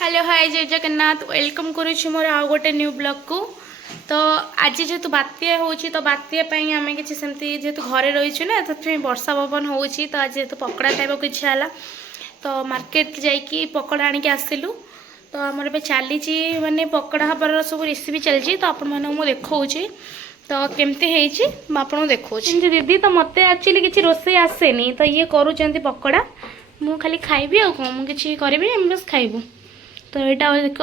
Hello hi जय Jagannath welcome करुच्ची मोर आउ गोटे न्यू ब्लॉग को। तो आज जेहेतु बात्या होची तो बात्या पई आमे किछि सेमती जेहेतु घरे रहिछु ना तथि वर्षा पवन होची तो आज जेहेतु पकड़ा खाइबा को इच्छा हला तो मार्केट जाइकी पकड़ा आनिक आसिलु। तो आमर ए चली माने पकड़ा हबार सब रेसिपी चलची तो आपण माने मु देखौची तो केमती हेची आपन देखौची दीदी। तो मते एक्चुअली किछि रोसे आसेनी तो ये करूचंती पकड़ा मु खाली खाइबी आ कोन मु किछि करबी हम बस खाइबू। तो यहाँ देख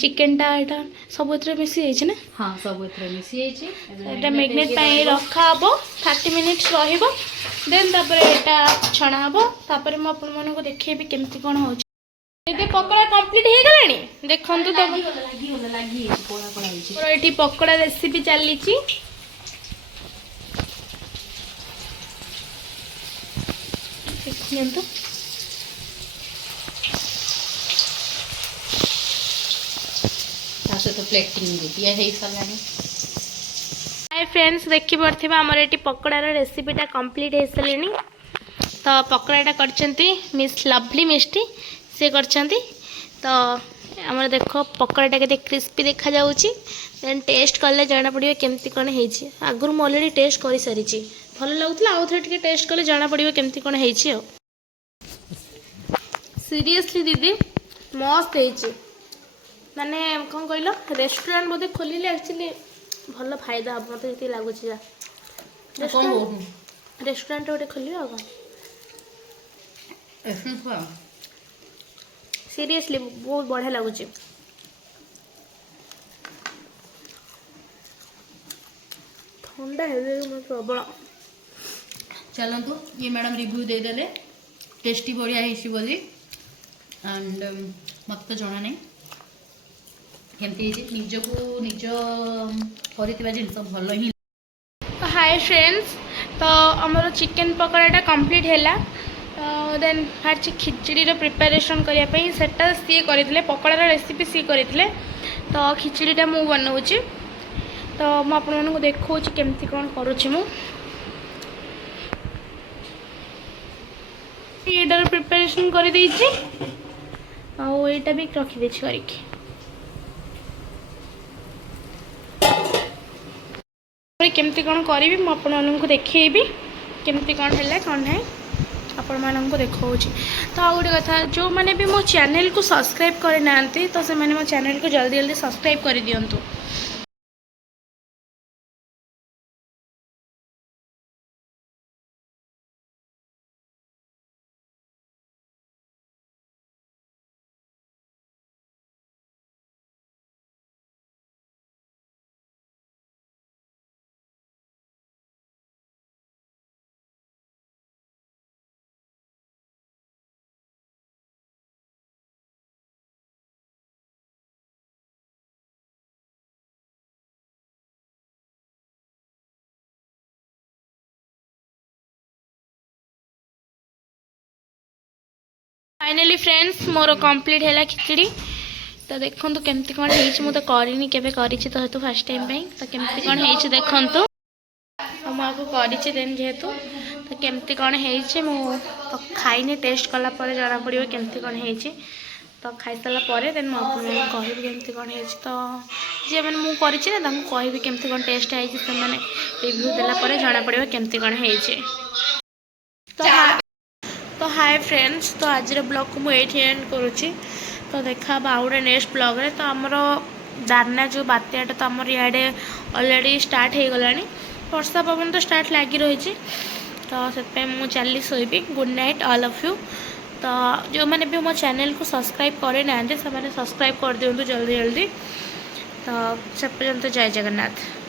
चिकेन टा यहाँ सब मिसी जाइए ना। हाँ सब मिसी जाइए मैग्नेट रखा हम 30 मिनिट्स रहिबो देन तापर यहाँ छणा हम तापर मु आपन मानको देखैबी केमती कोन हो। ये पकोड़ा कंप्लीट हो गलानी देखंतु तो ये पकोड़ा रेसिपी चली देखिए तो प्लेटिंग हाय फ्रेंड्स देखी पड़े आमर ये पकोड़ार रेसिपीटा कंप्लीट हो सारे। तो पकोड़ाटा करचंती मिस लवली मिष्टी से करचंती। तो आमर देख पकोड़ाटा के क्रिस्पी देखा जाउची देन टेस्ट कले जाना पड़िबो केमती कोन हेची। आगुर मु ऑलरेडी टेस्ट करि सारिची भल लागुतला आउ थरे टिके टेस्ट कले जाना पड़िबो केमती कोन हेची। आ सीरियसली दीदी मस्त हेची माने कौन कहल रेस्टोरेंट बोधे खोलिले एक्चुअली भल फायदा हम मत ये लगुच रेस्टोरेंट गोटे खोल सीरियसली बहुत बढ़िया लगुच। ठंडा है प्रबल चलतु ये मैडम रिव्यू देदेले टेस्टी बढ़िया है बोली एंड मत तो जना नहीं केमती निजको निज कर जिन भल ही। हाय फ्रेंड्स तो आमर चिकेन पकोड़ाटा कंप्लीट है देन फास्ट खिचड़ी प्रिपरेशन करने सेटा सी करते पकोड़ार रेसिपी सी करते तो खिचड़ीटा मु बनाऊँगी तो मुझे देखा केमती कौन करुँची मु ये प्रिपरेशन कर आईटा भी रखीदे करके केमती कौन करी मुझे देखी केमती कौन है कौन ना आपण मानक देखा। तो आ गए कथा जो मैंने भी मो चैनल को सब्सक्राइब करे ना तो से मैंने मो चैनल को जल्दी जल्दी सब्सक्राइब कर दिंतु। फाइनली फ्रेंड्स मोर कंप्लीट है खिचड़ी तो देखो केमती कौन हो तो करनी के तो फर्स्ट टाइम तो केमती कौन हो देखु मुझे करी देन जेहेतु तो केमती कौन हो तो खाइनी टेस्ट कला जना पड़ो केमती कौन हो तो खाई सारा देन मुझे कह केमती कौन हो तो जी मैंने मुझे कह केमती कौन टेस्ट आई से रिव्यू देला जना पड़ो केमती कौन हो। तो हाय फ्रेंड्स तो आज ब्लॉग को मुझे एंड करुच्ची तो देखा आउ गोटे नेक्स्ट ब्लॉग रे। तो आमर दारना जो बात्याटा तो आमर इे ऑलरेडी स्टार्ट हो गला वर्षा पवन तो स्टार्ट लगी रही तो से मुझे चली Shobi. Good night all of you. तो जो मैंने भी मो चैनल को सब्सक्राइब करे ना से सब्सक्राइब कर दिंतु जल्दी जल्दी। तो से पर्यंत जय जगन्नाथ।